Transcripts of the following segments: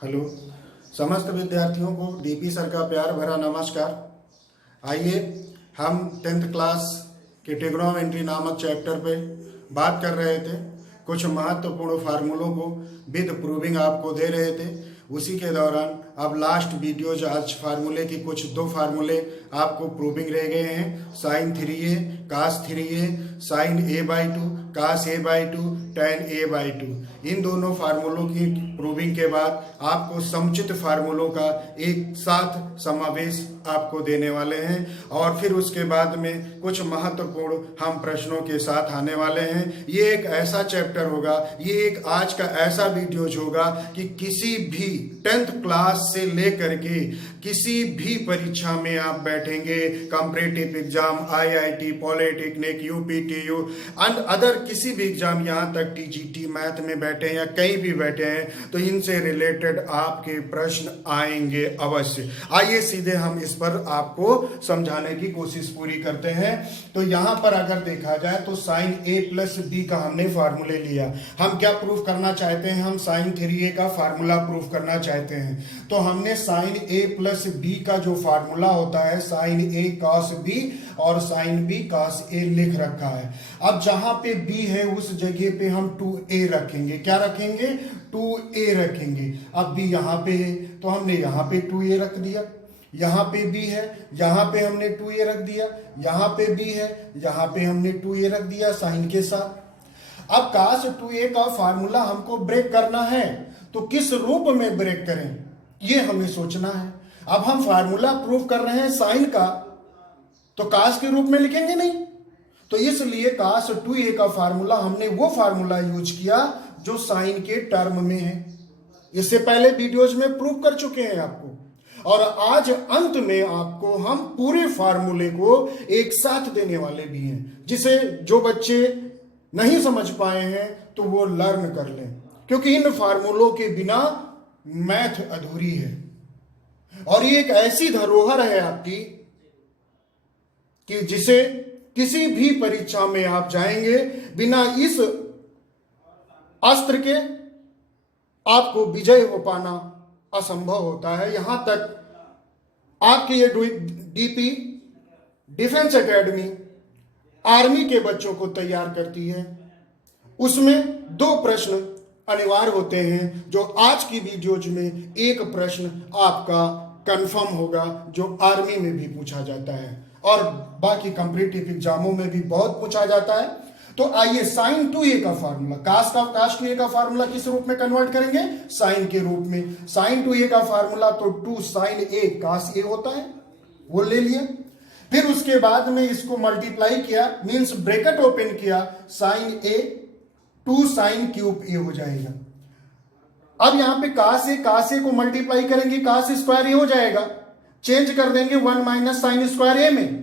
Hello समस्त विद्यार्थियों को डीपी सर का प्यार भरा नमस्कार। आइए हम 10th क्लास के ट्रिग्नोमेट्री नामक चैप्टर पे बात कर रहे थे। कुछ महत्वपूर्ण फार्मूलों को विद प्रूविंग आपको दे रहे थे। उसी के दौरान अब लास्ट वीडियोज आज फार्मूले की कुछ दो फार्मूले आपको प्रूविंग रह गए हैं। साइन 3a कास 3a, साइन a/2 कास a/2, tan a/2। इन दोनों फार्मूलों की प्रूविंग के बाद आपको समुचित फार्मूलों का एक साथ समावेश आपको देने वाले हैं और फिर उसके बाद में कुछ महत्वपूर्ण हम प्रश्नों के साथ आने वाले हैं। ये एक ऐसा चैप्टर होगा, ये एक आज का ऐसा वीडियोज होगा कि किसी भी 10th क्लास से लेकर के किसी भी परीक्षा में आप बैठेंगे, competitive exam, IIT, polytechnic, UPTU and other किसी भी एग्जाम, यहाँ तक TGT मैथ में बैठे हैं या कहीं भी बैठे हैं तो इनसे रिलेटेड आपके प्रश्न आएंगे अवश्य। आइए सीधे हम इस पर आपको समझाने की कोशिश पूरी करते हैं। तो यहाँ पर अगर देखा जाए तो साइन a+b का हमने फार्मूले लिया। हम क्या प्रूफ करना चाहते हैं? हम साइन 3a का फार्मूला प्रूफ करना चाहते हैं। तो हमने साइन a+b का जो फार्मूला होता है साइन a cos b और साइन b cos a लिख रखा है। अब जहां पे b है उस जगह पे हम 2a रखेंगे। क्या रखेंगे? 2a रखेंगे। अब b यहाँ पे है तो हमने यहाँ पे 2a रख दिया। यहाँ पे b है, यहाँ पे हमने 2a रख दिया। यहाँ पे b है, यहाँ पे हमने 2a रख दिया साइन के साथ। अब cos 2a का फार्मूला हमको ब्रेक करना है तो किस रूप में ब्रेक करें ये हमें सोचना है। अब हम फार्मूला प्रूफ कर रहे हैं साइन का तो कास के रूप में लिखेंगे नहीं, तो इसलिए cos 2a का फार्मूला हमने वो फार्मूला यूज किया जो साइन के टर्म में है। इससे पहले वीडियोज में प्रूफ कर चुके हैं आपको और आज अंत में आपको हम पूरे फार्मूले को एक साथ देने वाले भी हैं, जिसे जो बच्चे नहीं समझ पाए हैं तो वो लर्न कर लें, क्योंकि इन फार्मूलों के बिना मैथ अधूरी है। और ये एक ऐसी धरोहर है आपकी कि जिसे किसी भी परीक्षा में आप जाएंगे बिना इस अस्त्र के आपको विजय हो पाना असंभव होता है। यहां तक आपके ये डीपी डिफेंस एकेडमी आर्मी के बच्चों को तैयार करती है। उसमें 2 प्रश्न अनिवार्य होते हैं जो आज की वीडियोज में एक प्रश्न आपका कंफर्म होगा जो आर्मी में भी पूछा जाता है और बाकी कॉम्पिटिटिव एग्जामों में भी बहुत पूछा जाता है। तो आइए साइन 2a का फार्मूला, कास 2a का फार्मूला किस रूप में कन्वर्ट करेंगे? साइन के रूप में। साइन 2a का फार्मूला तो 2 साइन a कास a होता है, वो ले लिया। फिर उसके बाद में इसको मल्टीप्लाई किया, मींस ब्रैकेट ओपन किया, sine a 2 sine cube a हो जाएगा। अब यहां पे कास a को मल्टीप्लाई करेंगे, कास स्क्वायर a हो जाएगा। चेंज कर देंगे 1 माइनस साइन स्क्वायर a में।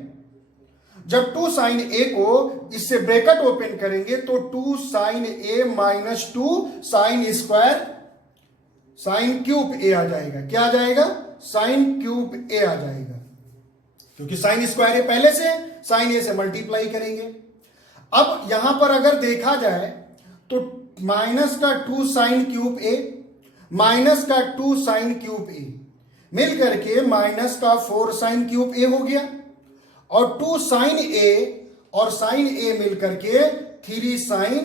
जब 2 साइन a को इससे ब्रैकेट ओपन करेंगे तो 2 sine a minus 2 sine square sine cube a आ जाएगा। क्या आ जाएगा? साइन क्यूब a आ जाएगा, क्योंकि साइन स्क्वायर a पहले से, साइन a से मल्टीप्लाई करेंगे। अब यहां पर अगर देखा जाए तो माइनस का 2 साइन क्यूब a माइनस का 2 साइन क्यूब a मिल करके माइनस का 4 साइन क्यूब a हो गया और 2 साइन a और साइन a मिल करके 3 साइन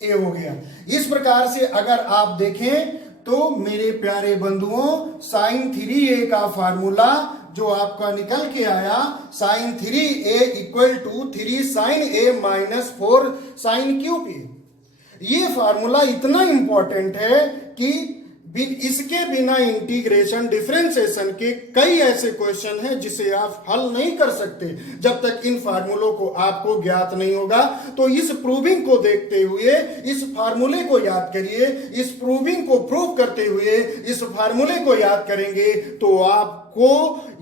a हो गया। इस प्रकार से अगर आप देखें तो मेरे प्यारे बंधुओं साइन 3a का फार्मूला जो आपका निकल के आया sine 3a equal to 3 sine a minus 4 sine cube a, ये फार्मूला इतना इंपॉर्टेंट है कि इसके बिना इंटीग्रेशन डिफरेंशिएशन के कई ऐसे क्वेश्चन हैं जिसे आप हल नहीं कर सकते जब तक इन फार्मूलों को आपको ज्ञात नहीं होगा। तो इस प्रूविंग को देखते हुए इस फार्मूले को याद करिए, इस प्रूविंग को प्रूव करते हुए इस फार्मूले को याद करेंगे तो आपको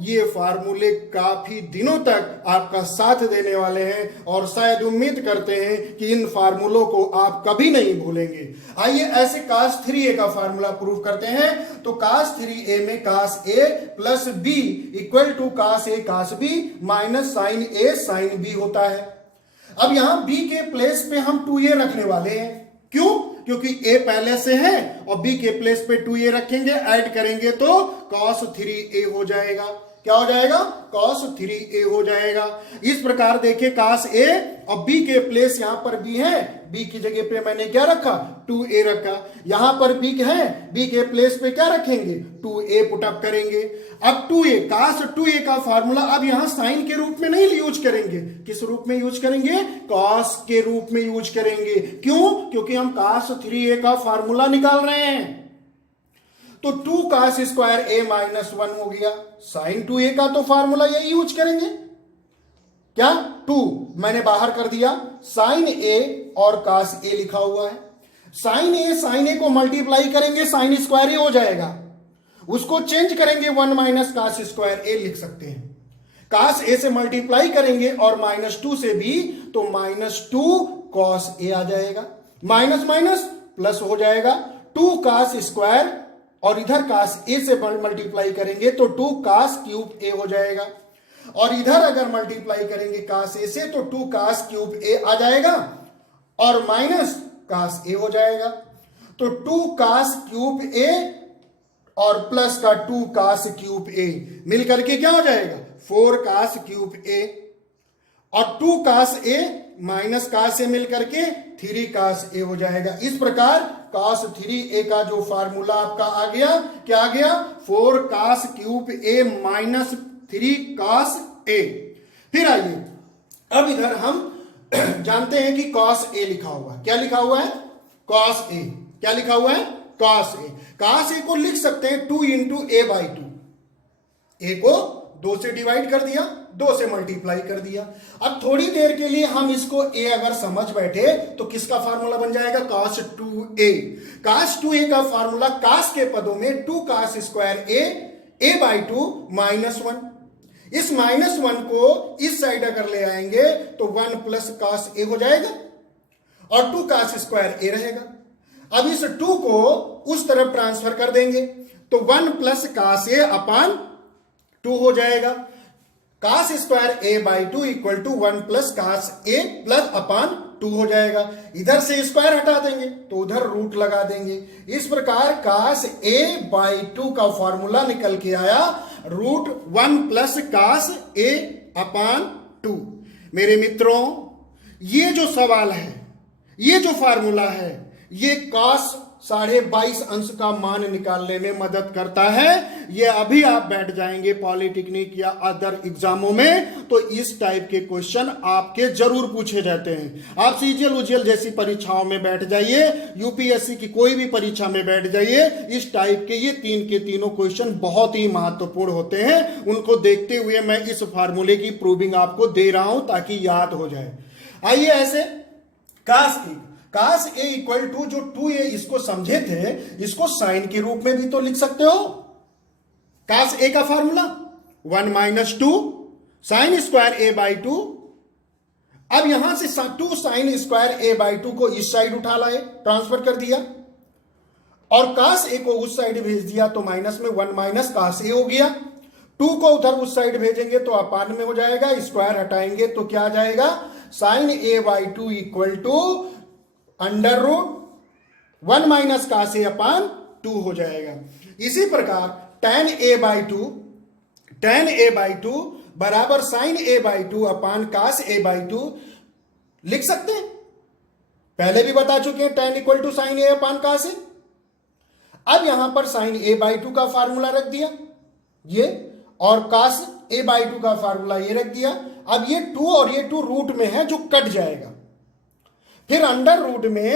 ये फार्मूले काफी दिनों तक आपका साथ देने वाले हैं और शायद उम्मीद करते हैं कि इन फार्मूलों को आप कभी नहीं भूलेंगे। आइए ऐसे cos 3a का फार्मूला प्रूव करते हैं। तो cos 3a में cos a plus b equal to cos a cos b minus sine a sine b होता है। अब यहां b के प्लेस पे हम 2a रखने वाले हैं। क्यों? क्योंकि a पहले से है और b के प्लेस पे 2a रखेंगे, ऐड करेंगे तो cos 3a हो जाएगा। क्या हो जाएगा? cos 3a हो जाएगा। इस प्रकार देखिए cos a और b के प्लेस यहां पर b है, b की जगह पे मैंने क्या रखा? 2a रखा। यहां पर b है, b के प्लेस पे क्या रखेंगे? 2a पुटअप करेंगे। अब 2a cos 2a का फार्मूला अब यहां साइन के रूप में नहीं यूज करेंगे, किस रूप में यूज करेंगे? cos के रूप में यूज करेंगे। क्यों? क्योंकि हम cos 3a का फार्मूला निकाल रहे हैं। तो 2 cos स्क्वायर a माइनस 1 हो गया। साइन 2a का तो फार्मूला यही यूज करेंगे। क्या? 2 मैंने बाहर कर दिया, साइन a और cos a लिखा हुआ है। साइन a को मल्टीप्लाई करेंगे, साइन स्क्वायर a हो जाएगा। उसको चेंज करेंगे, 1 माइनस cos स्क्वायर a लिख सकते हैं। cos a से मल्टीप्लाई करेंगे और -2 से भी, तो -2 cos a आ जाएगा। माइनस माइनस प्लस हो जाएगा, 2 cos स्क्वायर और इधर cos a से मल्टीप्लाई करेंगे तो 2 cos क्यूब a हो जाएगा। और इधर अगर मल्टीप्लाई करेंगे cos a से तो 2 cos क्यूब a आ जाएगा और माइनस cos a हो जाएगा। तो 2 cos क्यूब a और प्लस का 2 cos क्यूब a मिल करके क्या हो जाएगा? 4 cos क्यूब a और 2 cos a minus cos a मिल करके 3 cos a हो जाएगा। इस प्रकार cos 3a का जो फार्मूला आपका आ गया, क्या आ गया? 4 cos cube a minus 3 cos a। फिर आइए, अब इधर हम जानते हैं कि cos a लिखा हुआ है। क्या लिखा हुआ है? cos a। क्या लिखा हुआ है? cos a। cos a को लिख सकते हैं 2 इंटू a बाई 2। a को 2 से डिवाइड कर दिया, 2 से मल्टीप्लाई कर दिया। अब थोड़ी देर के लिए हम इसको a अगर समझ बैठे तो किसका फार्मूला बन जाएगा? cos 2a। cos 2a का फार्मूला cos के पदों में 2 cos square a by 2 minus 1। इस माइनस 1 को इस साइड अगर ले आएंगे तो 1 प्लस cos a हो जाएगा और 2 cos स्क्वायर a रहेगा। अब इस 2 को उस तरफ ट्रांसफर कर देंगे तो 1 प्लस cos a अपान 2 हो जाएगा। cos square a by 2 equal to 1 plus cos a plus upon 2 हो जाएगा। इधर से स्क्वायर हटा देंगे तो उधर रूट लगा देंगे। इस प्रकार cos a बाई 2 का फॉर्मूला निकल के आया root 1 plus cos a upon 2। मेरे मित्रों, ये जो सवाल है, ये जो फार्मूला है, ये cos 22.5 अंश का मान निकालने में मदद करता है। ये अभी आप बैठ जाएंगे पॉलिटेक्निक या अदर एग्जामों में तो इस टाइप के क्वेश्चन आपके जरूर पूछे जाते हैं। आप सीजीएल उजीएल जैसी परीक्षाओं में बैठ जाइए, यूपीएससी की कोई भी परीक्षा में बैठ जाइए, इस टाइप के ये 3 के 3 क्वेश्चन बहुत ही महत्वपूर्ण होते हैं। उनको देखते हुए मैं इस फार्मूले की प्रूविंग आपको दे रहा हूं ताकि याद हो जाए। आइए, ऐसे cos a इक्वल टू जो 2a इसको समझे थे, इसको साइन के रूप में भी तो लिख सकते हो। cos a का formula 1 minus 2 sine square a by 2। अब यहां से 2 साइन स्क्वायर a बाई 2 को इस साइड उठा लाए, ट्रांसफर कर दिया और cos a को उस साइड भेज दिया तो माइनस में 1 माइनस cos a हो गया। 2 को उधर उस साइड भेजेंगे तो अपान में हो जाएगा, स्क्वायर हटाएंगे तो क्या आ जाएगा? Sine a by 2 equal to under root 1 minus cos a upon 2 हो जाएगा। इसी प्रकार tan a बाई 2 बराबर sine a by 2 upon cos a by 2 लिख सकते हैं। पहले भी बता चुके हैं tan equal to sine a upon cos a। अब यहां पर साइन a बाई 2 का फार्मूला रख दिया ये, और cos a बाई 2 का फार्मूला ये रख दिया। अब ये 2 और ये 2 रूट में है जो कट जाएगा। फिर अंडर रूट में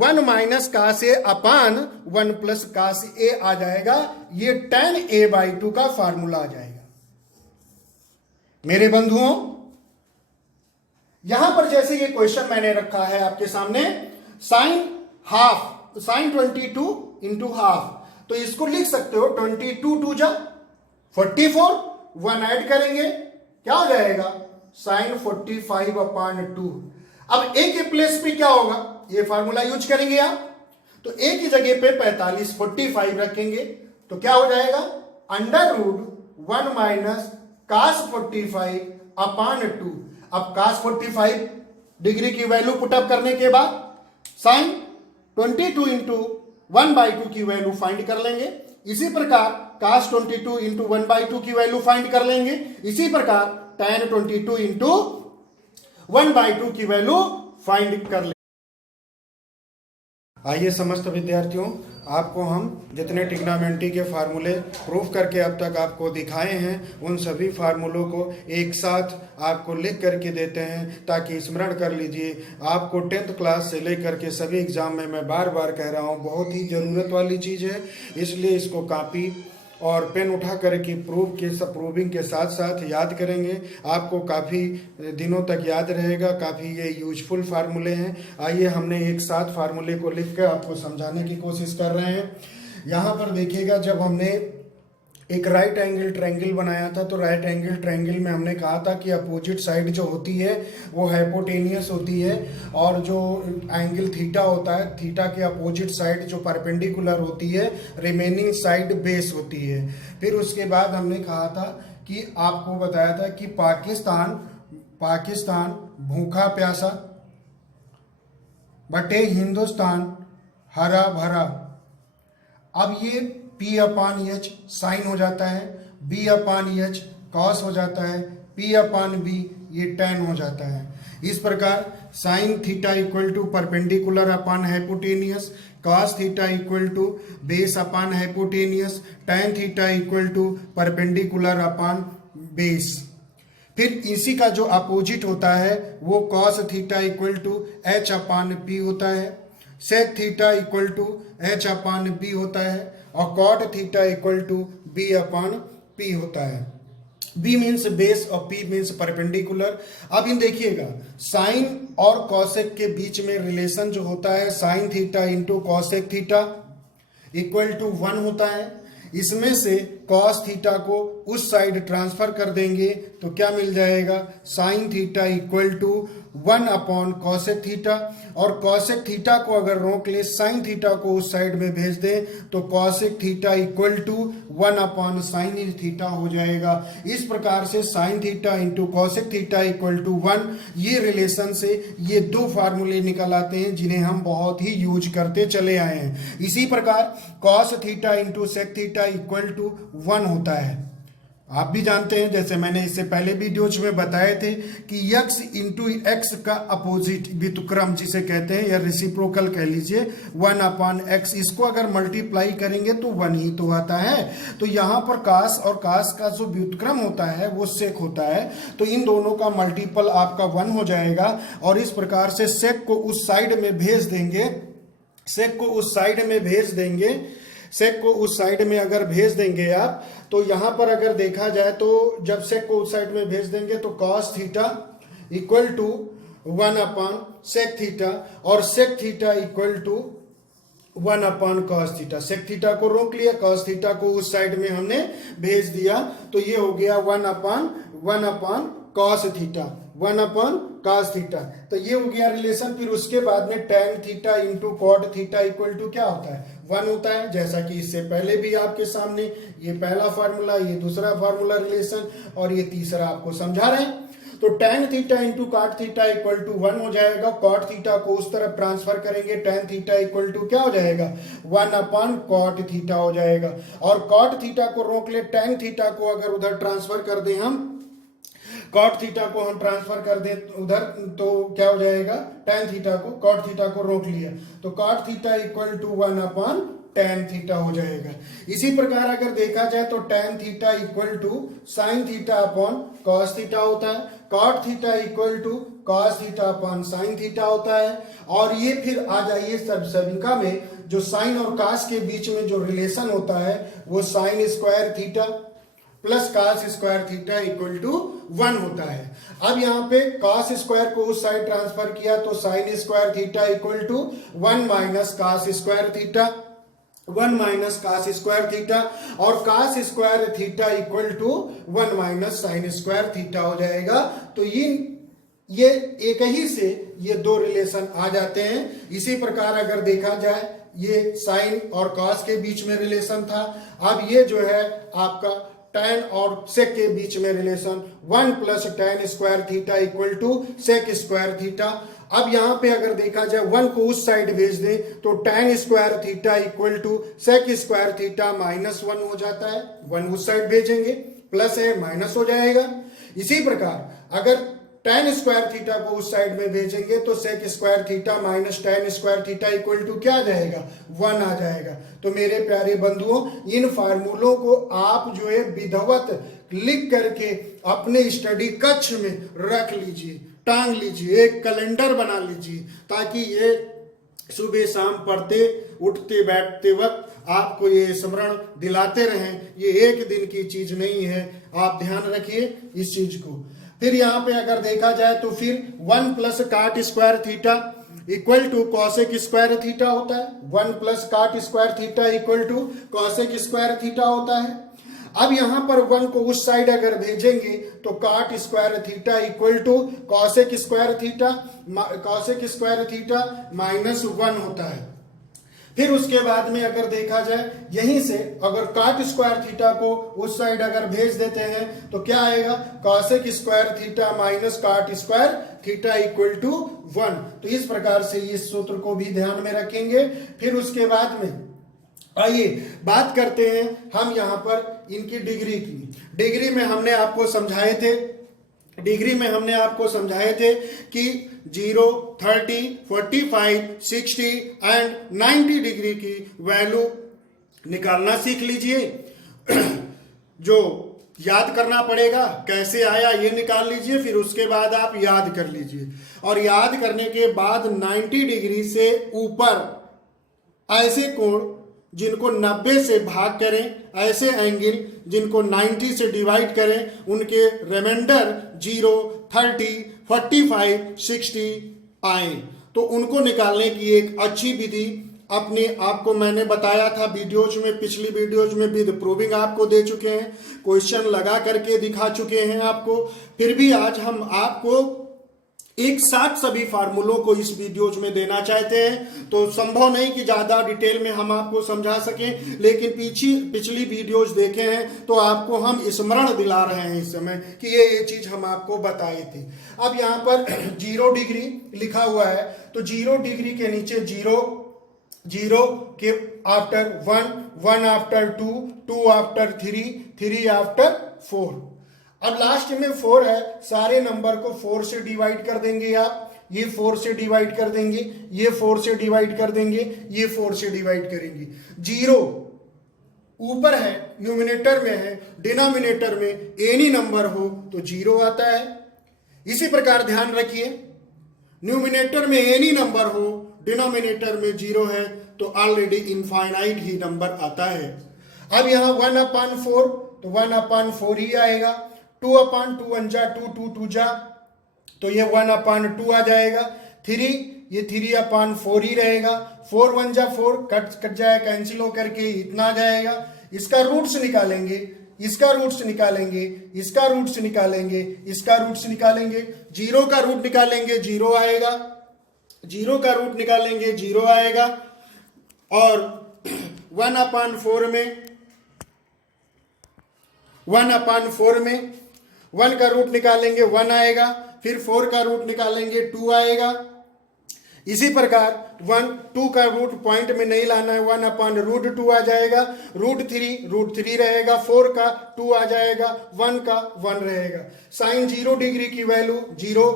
1 minus cos a upon 1 plus cos a आ जाएगा। ये tan a बाई 2 का फार्मूला आ जाएगा। मेरे बंधुओं, यहां पर जैसे ये क्वेश्चन मैंने रखा है आपके सामने, साइन 22 इंटू हाफ, तो इसको लिख सकते हो 22 2 जा 44, 1 ऐड करेंगे क्या हो जाएगा? साइन 45 अपान 2। अब a के प्लेस पे क्या होगा? ये फार्मूला यूज करेंगे आप, तो a की जगह पे 45 रखेंगे तो क्या हो जाएगा? अंडर रूट 1 माइनस cos 45 अपान 2। अब cos 45 डिग्री की वैल्यू पुटअप करने के बाद साइन 22 इंटू 1/2 की वैल्यू फाइंड कर लेंगे। इसी प्रकार cos 22 इंटू 1/2 की वैल्यू फाइंड कर लेंगे। इसी प्रकार tan 22 इंटू 1/2 की वैल्यू फाइंड कर लेंगे। आइए समस्त विद्यार्थियों, आपको हम जितने ट्रिग्नोमेट्री के फार्मूले प्रूफ करके अब तक आपको दिखाए हैं उन सभी फार्मूलों को एक साथ आपको लिख करके देते हैं ताकि स्मरण कर लीजिए। आपको 10th क्लास से लेकर के सभी एग्जाम में मैं बार बार कह रहा हूँ, बहुत ही ज़रूरत वाली चीज़ है, इसलिए इसको कॉपी और पेन उठा करके प्रूविंग के साथ साथ याद करेंगे। आपको काफ़ी दिनों तक याद रहेगा, काफ़ी ये यूजफुल फार्मूले हैं। आइए हमने एक साथ फार्मूले को लिख कर आपको समझाने की कोशिश कर रहे हैं। यहाँ पर देखिएगा, जब हमने एक राइट एंगल ट्रायंगल बनाया था तो राइट एंगल ट्रायंगल में हमने कहा था कि अपोजिट साइड जो होती है वो हाइपोटेनियस होती है और जो एंगल थीटा होता है, थीटा के अपोजिट साइड जो परपेंडिकुलर होती है, रिमेनिंग साइड बेस होती है। फिर उसके बाद हमने कहा था कि आपको बताया था कि पाकिस्तान भूखा प्यासा बटे हिंदुस्तान हरा भरा। अब ये P/H साइन हो जाता है, B/H कॉस हो जाता है, P/B ये टैन हो जाता है। इस प्रकार sine theta equal to perpendicular upon hypotenuse, cos theta equal to base upon hypotenuse, tan theta equal to perpendicular upon base. फिर इसी का जो अपोजिट होता है वो cos theta equal to H/P होता है, सेक थीटा इक्वल टू H/B होता है और cot theta equal to B/P होता है। B मीन्स बेस और P मीन्स परपेंडिकुलर। अब इन देखिएगा, साइन और कॉसेक के बीच में रिलेशन जो होता है sine theta into cosec theta equal to 1 होता है। इसमें से कॉस थीटा को उस साइड ट्रांसफर कर देंगे तो क्या मिल जाएगा, sine theta equal to 1 upon cosec theta. और कॉसेक थीटा को अगर रोक ले, साइन थीटा को उस साइड में भेज दें तो cosec theta equal to 1 upon sine theta हो जाएगा। इस प्रकार से sine theta into cosec theta equal to 1, ये रिलेशन से ये दो फार्मूले निकल आते हैं जिन्हें हम बहुत ही यूज करते चले आए हैं। इसी प्रकार cos theta into sec theta equal to 1 होता है। आप भी जानते हैं, जैसे मैंने इससे पहले वीडियोज में बताए थे कि x इंटू एक्स का अपोजिट व्युत्क्रम जिसे कहते हैं या रेसिप्रोकल कह लीजिए 1/x, इसको अगर मल्टीप्लाई करेंगे तो 1 ही तो आता है। तो यहाँ पर कास और कास का जो व्युत्क्रम होता है वो सेक होता है, तो इन दोनों का मल्टीपल आपका 1 हो जाएगा। और इस प्रकार से सेक को उस साइड में भेज देंगे, सेक को उस साइड में भेज देंगे, सेक को उस साइड में अगर भेज देंगे आप, तो यहां पर अगर देखा जाए तो जब सेक को उस साइड में भेज देंगे तो cos theta equal to 1 upon sec theta और sec theta equal to 1 upon cos theta. Sec theta को रोक लिया, कॉस थीटा को उस साइड में हमने भेज दिया, तो ये हो गया 1 upon cos theta, 1 upon cos theta. तो ये हो गया रिलेशन। फिर उसके बाद में tan theta into cot theta equal to क्या होता है, 1 होता है। जैसा कि इससे पहले भी आपके सामने ये पहला फार्मूला, ये दूसरा फार्मूला रिलेशन और ये तीसरा आपको समझा रहे हैं। तो tan theta into cot theta equal to 1 हो जाएगा। कॉट थीटा को उस तरफ ट्रांसफर करेंगे, टैन थीटा इक्वल टू क्या हो जाएगा, 1 अपॉन कॉट थीटा हो जाएगा। और कॉट थीटा को रोक ले, टैन थीटा को अगर उधर ट्रांसफर कर दें हम, कॉट थीटा को हम ट्रांसफर कर दें उधर, तो क्या हो जाएगा, टैन थीटा को, कॉट थीटा को रोक लिया तो cot theta equal to 1 upon tan theta हो जाएगा। इसी प्रकार अगर देखा जाए तो tan theta equal to sine theta upon cos theta होता है, cot theta equal to cos theta upon sine theta होता है। और ये फिर आ जाइए सबिका में जो साइन और कॉस के बीच में जो रिलेशन होता है वो sine square theta plus cos square theta equal to 1 होता है। अब यहाँ पे कॉस स्क्वायर को उस साइड ट्रांसफर किया तो sine square theta equal to 1 minus cos square theta, 1 minus cos square theta और cos square theta equal to 1 minus sine square theta हो जाएगा। तो ये एक ही से ये दो रिलेशन आ जाते हैं। इसी प्रकार अगर देखा जाए ये साइन और कॉस के बीच में रिलेशन था, अब ये जो है आपका टैन और सेक के बीच में relation 1 plus tan square theta equal to sec square theta. अब यहाँ पे अगर देखा जाए 1 को उस साइड भेज दें तो tan square theta equal to sec square theta -1 हो जाता है। 1 उस साइड भेजेंगे, प्लस है माइनस हो जाएगा। इसी प्रकार अगर tan स्क्वायर थीटा को उस साइड में भेजेंगे तो sec square theta minus tan square theta equal to क्या आ जाएगा, 1 आ जाएगा। तो मेरे प्यारे बंधुओं, इन फार्मूलों को आप जो है विधिवत लिख करके अपने स्टडी कक्ष में रख लीजिए, टांग लीजिए, एक कैलेंडर बना लीजिए, ताकि ये सुबह शाम पढ़ते उठते बैठते वक्त आपको ये स्मरण दिलाते रहें। ये एक दिन की चीज नहीं है, आप ध्यान रखिए इस चीज को। फिर यहाँ पे अगर देखा जाए तो फिर 1 plus cot square theta equal to cosec square theta होता है। 1 plus cot square theta equal to cosec square theta होता है। अब यहां पर 1 को उस साइड अगर भेजेंगे तो cot square theta equal to cosec square theta -1 होता है। फिर उसके बाद में अगर देखा जाए यहीं से अगर काट स्क्वायर थीटा को उस साइड अगर भेज देते हैं तो क्या आएगा, cosec square theta minus cot square theta equal to 1। तो इस प्रकार से इस सूत्र को भी ध्यान में रखेंगे। फिर उसके बाद में आइए बात करते हैं हम यहाँ पर इनकी डिग्री की। डिग्री में हमने आपको समझाए थे कि 0, 30, 45, 60 एंड 90 डिग्री की वैल्यू निकालना सीख लीजिए। जो याद करना पड़ेगा, कैसे आया ये निकाल लीजिए, फिर उसके बाद आप याद कर लीजिए। और याद करने के बाद 90 डिग्री से ऊपर ऐसे कोण जिनको 90 से भाग करें, ऐसे एंगल जिनको 90 से डिवाइड करें, उनके रिमाइंडर 0, 30, 45, 60 आए। तो उनको निकालने की एक अच्छी विधि अपने आपको मैंने बताया था वीडियोज में, पिछली वीडियोज में विद प्रूविंग आपको दे चुके हैं, क्वेश्चन लगा करके दिखा चुके हैं आपको। फिर भी आज हम आपको एक साथ सभी फार्मूलों को इस वीडियोज में देना चाहते हैं। तो संभव नहीं कि ज्यादा डिटेल में हम आपको समझा सकें, लेकिन पिछली वीडियोज देखे हैं तो आपको हम स्मरण दिला रहे हैं इस समय कि ये चीज हम आपको बताए थे। अब यहाँ पर 0 डिग्री लिखा हुआ है, तो 0 डिग्री के नीचे 0 के आफ्टर 1, 1 आफ्टर 2, 2 आफ्टर 3, 3 आफ्टर 4। अब लास्ट में 4 है, सारे नंबर को 4 से डिवाइड कर देंगे आप। ये 4 से डिवाइड कर देंगे, ये 4 से डिवाइड कर देंगे, ये 4 से डिवाइड करेंगे। 0 ऊपर है, न्यूमिनेटर में है, डिनोमिनेटर में एनी नंबर हो तो 0 आता है। इसी प्रकार ध्यान रखिए, न्यूमिनेटर में एनी नंबर हो, डिनोमिनेटर में 0 है तो ऑलरेडी इनफाइनाइट ही नंबर आता है। अब यहाँ 1/4 तो 1/4 ही आएगा। 2/2 1 जा 2, 2 2 जा तो ये 1/2 आ जाएगा। 3 ये 3/4 ही रहेगा। 4 1 जा 4 कट जाए, कैंसिल होकर के इतना आ जाएगा। इसका रूट्स निकालेंगे, इसका रूट्स निकालेंगे, इसका रूट्स निकालेंगे, इसका रूट्स निकालेंगे। 0 का रूट निकालेंगे 0 आएगा, 0 का रूट निकालेंगे 0 आएगा। और 1/4 में 1 का रूट निकालेंगे 1 आएगा, फिर 4 का रूट निकालेंगे 2 आएगा। इसी प्रकार 2 का रूट पॉइंट में नहीं लाना है, 1/√2 आ जाएगा। √3 रहेगा, 4 का 2 आ जाएगा, 1 का 1 रहेगा। साइन 0 डिग्री की value 0,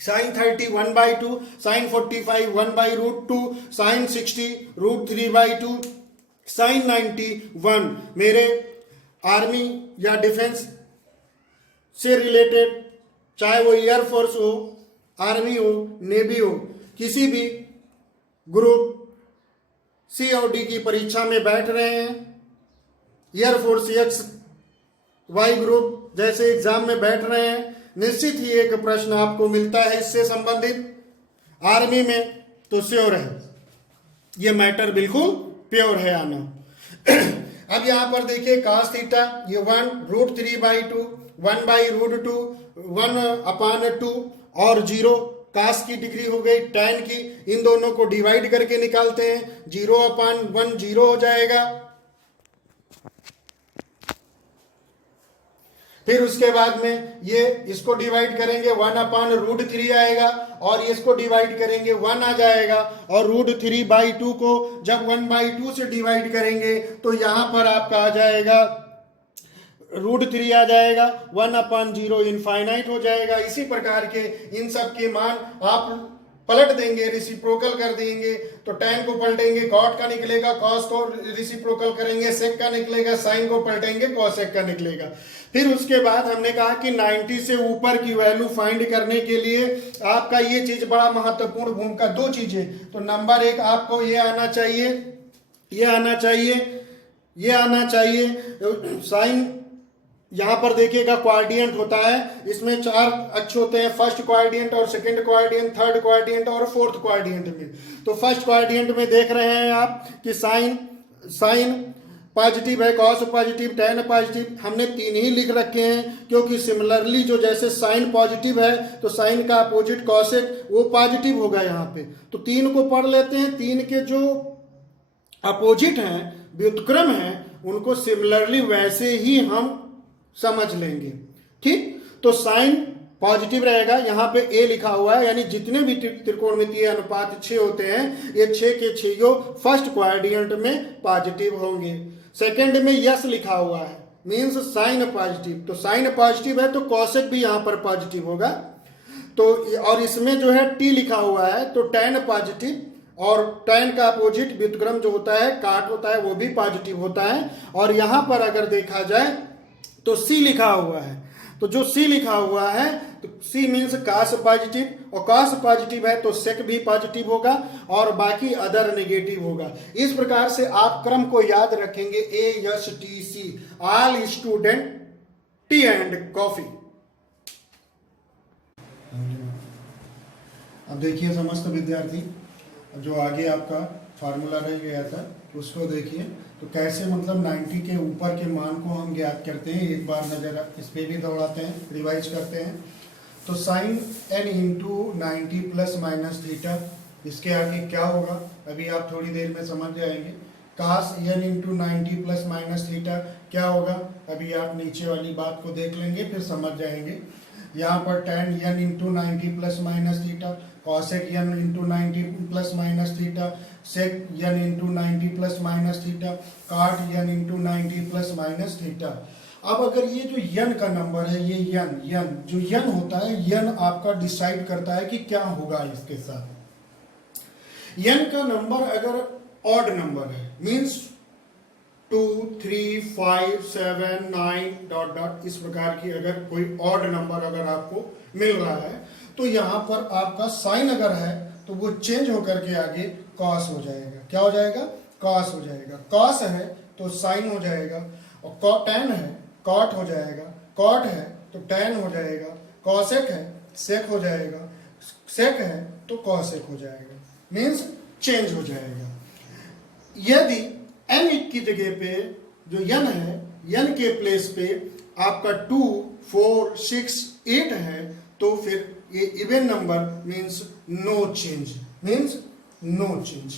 sine 30 1/2, sine 45 1/√2, sine 60 √3/2, sine 90 1। मेरे आर्मी या डिफेंस से रिलेटेड, चाहे वो एयरफोर्स हो, आर्मी हो, नेवी हो, किसी भी ग्रुप सी और डी की परीक्षा में बैठ रहे हैं, एयरफोर्स XY ग्रुप जैसे एग्जाम में बैठ रहे हैं, निश्चित ही एक प्रश्न आपको मिलता है इससे संबंधित। आर्मी में तो श्योर है, ये मैटर बिल्कुल प्योर है आना। अब यहां पर देखिए cos थीटा, ये 1 √3/2, 1/√2, 1/2 और 0 cos की डिग्री हो गई, tan की, इन दोनों को डिवाइड करके निकालते हैं। 0/1 0 हो जाएगा। फिर उसके बाद में ये इसको डिवाइड करेंगे 1/√3 आएगा और इसको डिवाइड करेंगे 1 आ जाएगा और √3/2 को जब 1/2 से डिवाइड करेंगे तो यहां पर आपका आ जाएगा √3 आ जाएगा, 1/0 इनफाइनाइट हो जाएगा। इसी प्रकार के इन सब के मान आप पलट देंगे, रिसिप्रोकल कर देंगे तो tan को पलटेंगे cot का निकलेगा, cos को रिसिप्रोकल करेंगे sec का निकलेगा, sin को पलटेंगे cosec का निकलेगा। फिर उसके बाद हमने कहा कि 90 से ऊपर की वैल्यू फाइंड करने के लिए आपका ये चीज बड़ा महत्वपूर्ण भूमिका, दो चीजें, तो नंबर एक आपको ये आना चाहिए, ये आना चाहिए, ये आना चाहिए साइन। यहां पर देखिएगा क्वाड्रिएंट होता है, इसमें 4 अक्ष होते हैं, फर्स्ट क्वाड्रिएंट और सेकंड क्वाड्रिएंट, थर्ड क्वाड्रिएंट और फोर्थ क्वाड्रिएंट में। तो फर्स्ट क्वाड्रिएंट में देख रहे हैं आप कि साइन पॉजिटिव है, कॉस पॉजिटिव, tan पॉजिटिव, हमने 3 ही लिख रखे हैं क्योंकि सिमिलरली जो जैसे साइन पॉजिटिव है तो साइन का अपोजिट कॉसेक वो पॉजिटिव होगा यहाँ पे। तो 3 को पढ़ लेते हैं, 3 के जो अपोजिट हैं, व्युत्क्रम हैं, उनको सिमिलरली वैसे ही हम समझ लेंगे। ठीक, तो साइन पॉजिटिव रहेगा, यहाँ पे ए लिखा हुआ है, यानी जितने भी त्रिकोणमितीय अनुपात 6 होते हैं ये 6 के 6 फर्स्ट क्वाड्रिएंट में पॉजिटिव होंगे। सेकंड में यस लिखा हुआ है, मींस साइन पॉजिटिव, तो साइन पॉजिटिव है तो कॉसेक भी यहाँ पर पॉजिटिव होगा। तो और इसमें जो है टी लिखा हुआ है तो tan पॉजिटिव, और tan का अपोजिट व्युत्क्रम जो होता है काट होता है वो भी पॉजिटिव होता है। और यहाँ पर अगर देखा जाए तो C लिखा हुआ है, तो जो C लिखा हुआ है तो C मीन्स cos पॉजिटिव, और cos पॉजिटिव है तो sec भी पॉजिटिव होगा और बाकी अदर नेगेटिव होगा। इस प्रकार से आप क्रम को याद रखेंगे, ASTC, all student T and coffee. अब देखिए समस्त विद्यार्थी, जो आगे आपका फार्मूला रह गया था उसको देखिए, तो कैसे मतलब 90 के ऊपर के मान को हम ज्ञात करते हैं। एक बार नजर इस पे भी दौड़ाते हैं, रिवाइज करते हैं। तो sine n into 90 plus minus theta, इसके आगे क्या होगा अभी आप थोड़ी देर में समझ जाएंगे। कास n into 90 plus minus theta क्या होगा, अभी आप नीचे वाली बात को देख लेंगे फिर समझ जाएंगे। यहाँ पर tan n into 90 plus minus theta, cosec n into 90 plus minus theta, sec n into 90 plus minus theta, cot n into 90 plus minus theta. अब अगर ये जो n का नंबर है, ये n जो n होता है, n आपका डिसाइड करता है कि क्या होगा इसके साथ। n का नंबर अगर ऑड नंबर है, मीन्स 2, 3, 5, 7, 9 डॉट डॉट, इस प्रकार की अगर कोई ऑड नंबर अगर आपको मिल रहा है तो यहाँ पर आपका साइन अगर है तो वो चेंज होकर के आगे कॉस हो जाएगा। क्या हो जाएगा, कॉस हो जाएगा। कॉस है तो साइन हो जाएगा, और tan है कॉट हो जाएगा, कॉट है तो tan हो जाएगा, कॉसेक है सेक हो जाएगा, सेक है तो कॉसेक हो जाएगा, मीन्स चेंज हो जाएगा। यदि n की जगह पे जो n है, n के प्लेस पे आपका 2, 4, 6, 8 है तो फिर ये even number means no change, means no change.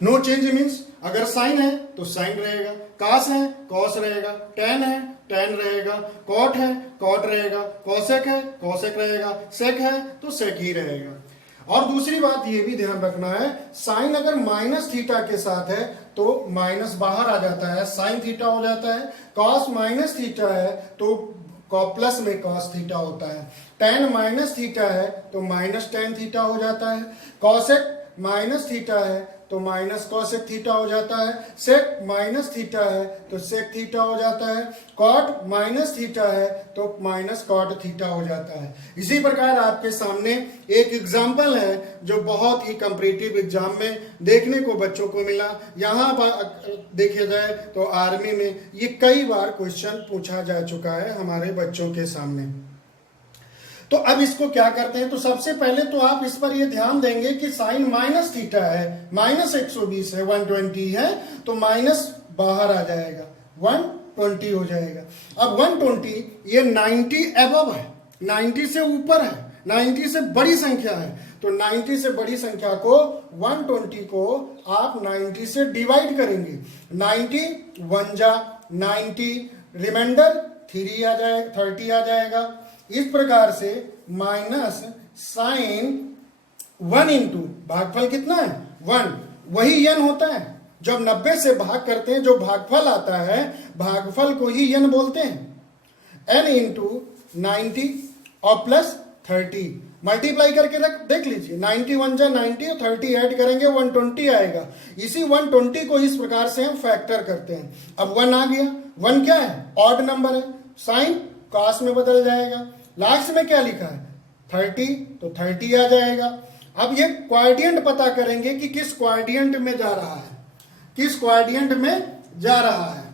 No change means अगर साइन है तो साइन रहेगा, कास है कॉस रहेगा, tan है tan रहेगा, कॉट है कॉट रहेगा, कॉसेक है कॉसेक रहेगा, सेक है तो सेक ही रहेगा। और दूसरी बात ये भी ध्यान रखना है, साइन अगर माइनस थीटा के साथ है तो माइनस बाहर आ जाता है, साइन थीटा हो जाता है। कॉस माइनस थीटा है तो प्लस में कॉस थीटा होता है। tan माइनस थीटा है तो माइनस tan थीटा हो जाता है। कॉसेक माइनस थीटा है तो माइनस कॉसेक थीटा हो जाता है। सेक माइनस थीटा है तो सेक थीटा हो जाता है। कॉट माइनस थीटा है तो माइनस कॉट थीटा हो जाता है। इसी प्रकार आपके सामने एक एग्जाम्पल है जो बहुत ही कॉम्पिटिटिव एग्जाम में देखने को बच्चों को मिला। यहाँ देखे जाए तो आर्मी में ये कई बार क्वेश्चन पूछा जा चुका है हमारे बच्चों के सामने। तो अब इसको क्या करते हैं, तो सबसे पहले तो आप इस पर ये ध्यान देंगे कि साइन माइनस थीटा है, माइनस 120 है, 120 है तो माइनस बाहर आ जाएगा, 120 हो जाएगा। अब 120 ये 90 अबव है, 90 से ऊपर है, 90 से बड़ी संख्या है तो 90 से बड़ी संख्या को 120 को आप 90 से डिवाइड करेंगे। 90 1 जा 90, रिमाइंडर 3 आ जाएगा, 30 आ जाएगा। इस प्रकार से माइनस साइन 1 इंटू भागफल कितना है 1, वही n होता है। जब 90 से भाग करते हैं जो भागफल आता है भागफल को ही n बोलते हैं। n इंटू 90 और प्लस 30 मल्टीप्लाई करके देख लीजिए। 90 1 जा 90 और 30 ऐड करेंगे 120 आएगा। इसी 120 को इस प्रकार से हम फैक्टर करते हैं। अब 1 आ गया, 1 क्या है ऑड नंबर है, साइन कॉस में बदल जाएगा। लास्ट में क्या लिखा है 30, तो 30 आ जाएगा। अब ये क्वाड्रेंट पता करेंगे कि किस क्वाड्रेंट में जा रहा है, किस क्वाड्रेंट में जा रहा है।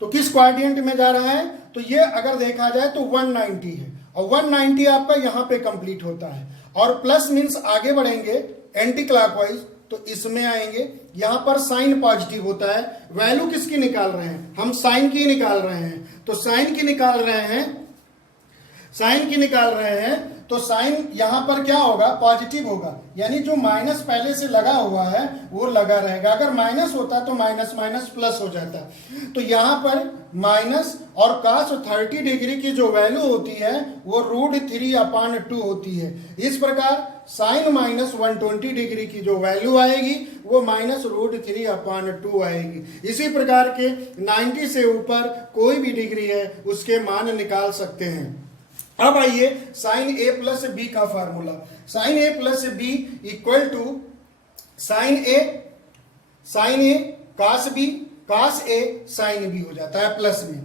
तो किस क्वाड्रेंट में जा रहा है, तो ये अगर देखा जाए तो 190 है और 190 आपका यहां पे कंप्लीट होता है। और प्लस मीन्स आगे बढ़ेंगे एंटी क्लॉकवाइज, तो इसमें आएंगे। यहां पर साइन पॉजिटिव होता है। वैल्यू किसकी निकाल रहे हैं हम, साइन की निकाल रहे हैं। तो साइन की निकाल रहे हैं, साइन की निकाल रहे हैं तो साइन यहां पर क्या होगा पॉजिटिव होगा, यानी जो माइनस पहले से लगा हुआ है वो लगा रहेगा। अगर माइनस होता तो माइनस माइनस प्लस हो जाता। तो यहां पर माइनस और cos 30 डिग्री की जो वैल्यू होती है वो √3/2 होती है। इस प्रकार साइन माइनस 120 डिग्री की जो वैल्यू आएगी वो माइनस √3/2 आएगी। इसी प्रकार के 90 से ऊपर कोई भी डिग्री है उसके मान निकाल सकते हैं। अब आइए साइन ए प्लस बी का formula. Sine A plus B equal to sine A cos B, cos A sine B हो जाता है प्लस में।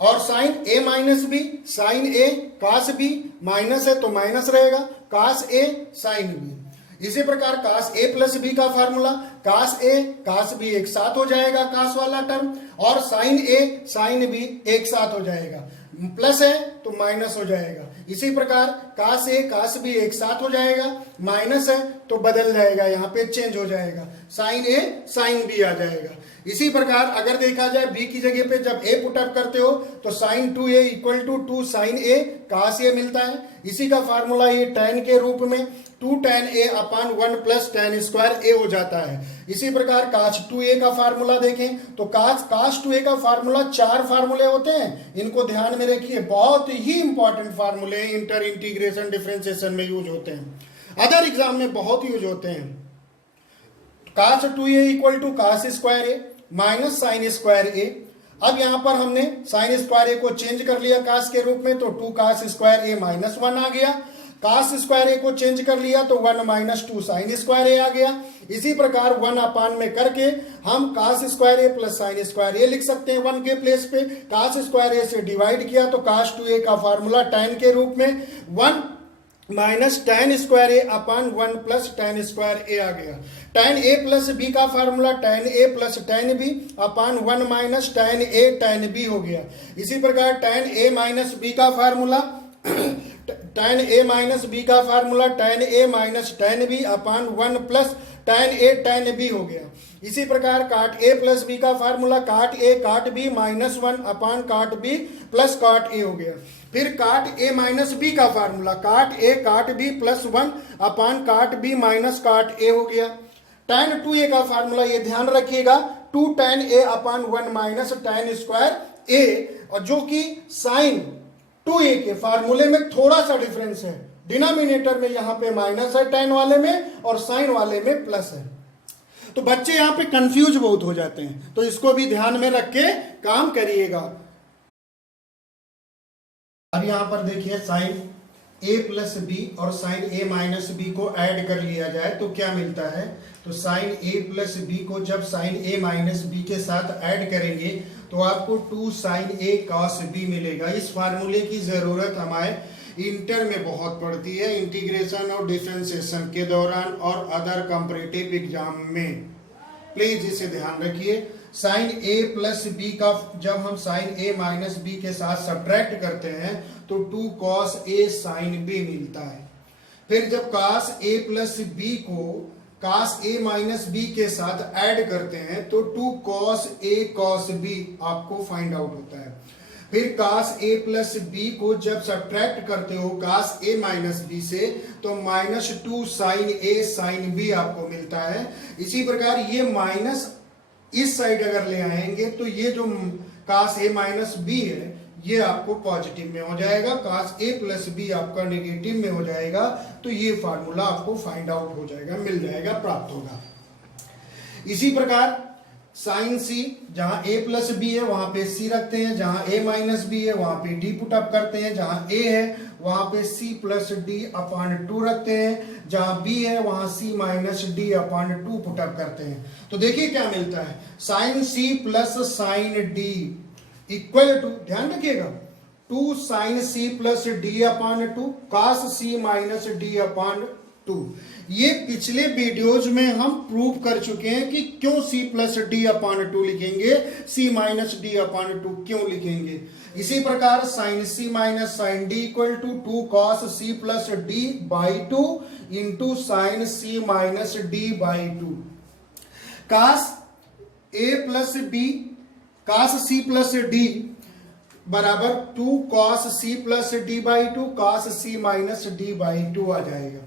और sine A minus B, sine A cos B, minus है तो माइनस रहेगा, कास ए साइन बी। इसी प्रकार कास ए प्लस बी का formula, cos A cos B एक साथ हो जाएगा कास वाला टर्म, और साइन ए साइन बी एक साथ हो जाएगा। प्लस है तो माइनस हो जाएगा। इसी प्रकार कास ए कास बी एक साथ हो जाएगा, माइनस है तो बदल जाएगा, यहाँ पे चेंज हो जाएगा, साइन ए साइन बी आ जाएगा। इसी प्रकार अगर देखा जाए बी की जगह पे जब ए पुटअप करते हो तो sine 2a equal to 2 sine A cos A मिलता है। इसी का फार्मूला ये tan के रूप में 2 tan a/1 plus tan square A हो जाता है। इसी प्रकार cos 2a का फार्मूला देखें तो cos 2a का फार्मूला 4 फार्मूले होते हैं, इनको ध्यान में रखिए, बहुत ही इंपॉर्टेंट फार्मूले इंटर इंटीग्रेशन डिफरेंशिएशन में यूज होते हैं, अदर एग्जाम में बहुत यूज होते हैं। cos 2a equal to cos square A minus sine square A. अब यहां पर हमने साइन स्क्वायर ए को चेंज कर लिया cos के रूप में, तो 2 cos स्क्वायर ए माइनस 1 आ गया। cos स्क्वायर ए को चेंज कर लिया तो 1 माइनस 2 साइन स्क्वायर ए आ गया। इसी प्रकार 1 अपान में करके हम cos स्क्वायर ए प्लस साइन स्क्वायर ए लिख सकते हैं 1 के प्लेस पे। cos स्क्वायर ए से डिवाइड किया तो cos 2a का फार्मूला tan के रूप में 1 माइनस tan स्क्वायर ए अपान 1 प्लस tan स्क्वायर ए आ गया। tan a प्लस b का formula tan a plus tan b upon 1 minus tan a tan b हो गया। इसी प्रकार tan a माइनस b का formula tan a minus b का formula tan a minus tan b upon 1 plus tan a tan b हो गया। इसी प्रकार काट a प्लस b का फार्मूला काट a काट b माइनस 1 अपान काट b प्लस काट a हो गया। फिर काट a माइनस b का फार्मूला काट a काट b प्लस 1 अपान काट b माइनस काट a हो गया। tan 2a का फार्मूला ये ध्यान रखिएगा 2 tan a upon 1 minus tan square a, और जो कि साइन 2a के फार्मूले में थोड़ा सा डिफरेंस है, डिनोमिनेटर में यहां पे माइनस है tan वाले में और साइन वाले में प्लस है। तो बच्चे यहां पे कंफ्यूज बहुत हो जाते हैं, तो इसको भी ध्यान में रख के काम करिएगा। अब यहां पर देखिए साइन a प्लस बी और साइन a माइनस बी को ऐड कर लिया जाए तो क्या मिलता है, तो साइन a प्लस बी को जब साइन a माइनस बी के साथ ऐड करेंगे तो आपको 2 साइन a cos b मिलेगा। इस फार्मूले की जरूरत हमारे इंटर में बहुत पड़ती है, इंटीग्रेशन और डिफरेंशिएशन के दौरान और अदर कंपैरेटिव एग्जाम में, प्लीज इसे ध्यान रखिए। साइन a प्लस बी का जब हम साइन a माइनस बी के साथ सब्ट्रैक्ट करते हैं तो 2 cos a साइन b मिलता है। फिर जब cos a प्लस बी को cos a माइनस बी के साथ ऐड करते हैं तो 2 cos a cos b आपको फाइंड आउट होता है। फिर cos a प्लस बी को जब सब्ट्रैक्ट करते हो cos a माइनस बी से तो -2 sin a sin b आपको मिलता है। इसी प्रकार ये माइनस इस साइड अगर ले आएंगे तो ये जो cos a माइनस बी है ये आपको पॉजिटिव में हो जाएगा, cos a प्लस बी आपका नेगेटिव में हो जाएगा। तो ये फार्मूला आपको फाइंड आउट हो जाएगा, मिल जाएगा, प्राप्त होगा। इसी प्रकार साइन सी, जहां a प्लस बी है वहां पे c रखते हैं, जहां a माइनस बी है वहां पे d पुट अप करते हैं, जहां a है वहां पे c प्लस डी अपॉन 2 रखते हैं, जहां b है वहां c minus D upon 2 put up करते हैं। तो देखिए क्या मिलता है, sine c plus sine d equal to, ध्यान रखिएगा, 2 sine c plus D upon 2 cos c minus D upon 2। ये पिछले वीडियोज में हम प्रूव कर चुके हैं कि क्यों c प्लस डी अपॉन 2 लिखेंगे, c माइनस डी अपॉन 2 क्यों लिखेंगे। इसी प्रकार sine c minus sine d equal to 2 cos c plus D by 2 into sine c minus D by 2। cos a plus b, cos c plus d बराबर 2 cos c plus D by 2 cos c minus D by 2 आ जाएगा।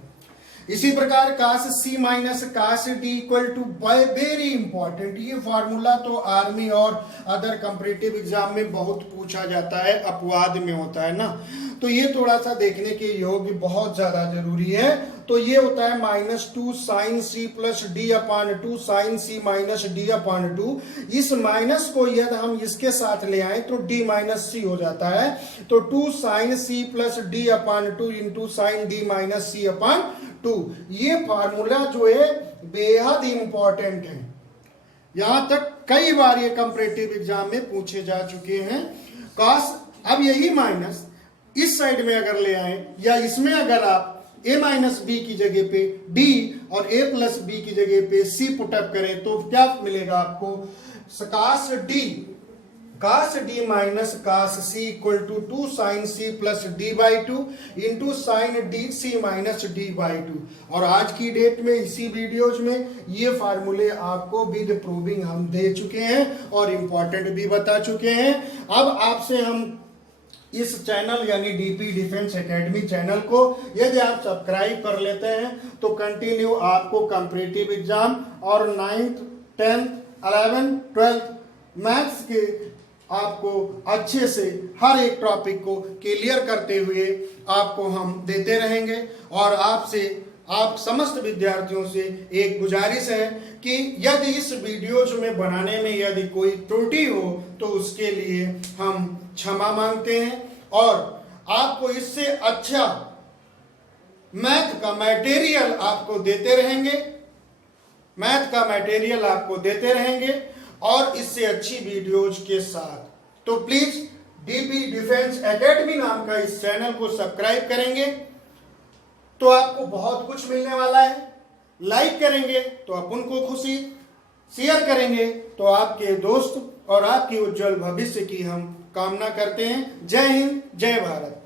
इसी प्रकार cos c minus cos d equal to, very important, ये formula तो army और other comparative exam में बहुत पूछा जाता है, अपवाद में होता है ना, तो ये थोड़ा सा देखने के योग्य बहुत ज्यादा जरूरी है। तो ये होता है -2 sine c plus D upon 2 sine c minus D upon 2। इस माइनस को यदि हम इसके साथ ले आए तो d माइनस सी हो जाता है। तो 2 sine c plus D upon 2 into sine D minus C upon 2। ये फार्मूला जो है बेहद इंपॉर्टेंट है, यहां तक कई बार ये कंपैरेटिव एग्जाम में पूछे जा चुके हैं। cos, अब यही माइनस इस साइड में अगर ले आए या इसमें अगर आप a माइनस बी की जगह पे d और a प्लस बी की जगह पे c पुटअप करें तो क्या मिलेगा आपको, cos d minus cos c equal to 2 sine c plus D by 2 into sine D C minus D by 2। और आज की डेट में इसी वीडियोज में ये फार्मूले आपको विद प्रूविंग हम दे चुके हैं और इंपॉर्टेंट भी बता चुके हैं। अब आपसे हम इस चैनल यानी डीपी डिफेंस एकेडमी चैनल को यदि आप सब्सक्राइब कर लेते हैं तो कंटिन्यू आपको कंपैरेटिव एग्जाम और 9th 10th 11th 12th maths के आपको अच्छे से हर एक टॉपिक को क्लियर करते हुए आपको हम देते रहेंगे। और आपसे, आप समस्त विद्यार्थियों से एक गुजारिश है कि यदि इस वीडियोज में बनाने में यदि कोई त्रुटि हो तो उसके लिए हम क्षमा मांगते हैं और आपको इससे अच्छा मैथ का मटेरियल आपको देते रहेंगे, मैथ का मटेरियल आपको देते रहेंगे और इससे अच्छी वीडियोज के साथ। तो प्लीज डीपी डिफेंस एकेडमी नाम का इस चैनल को सब्सक्राइब करेंगे तो आपको बहुत कुछ मिलने वाला है। लाइक करेंगे तो अपन को खुशी, शेयर करेंगे तो आपके दोस्त और आपके उज्जवल भविष्य की हम कामना करते हैं। जय हिंद, जय भारत।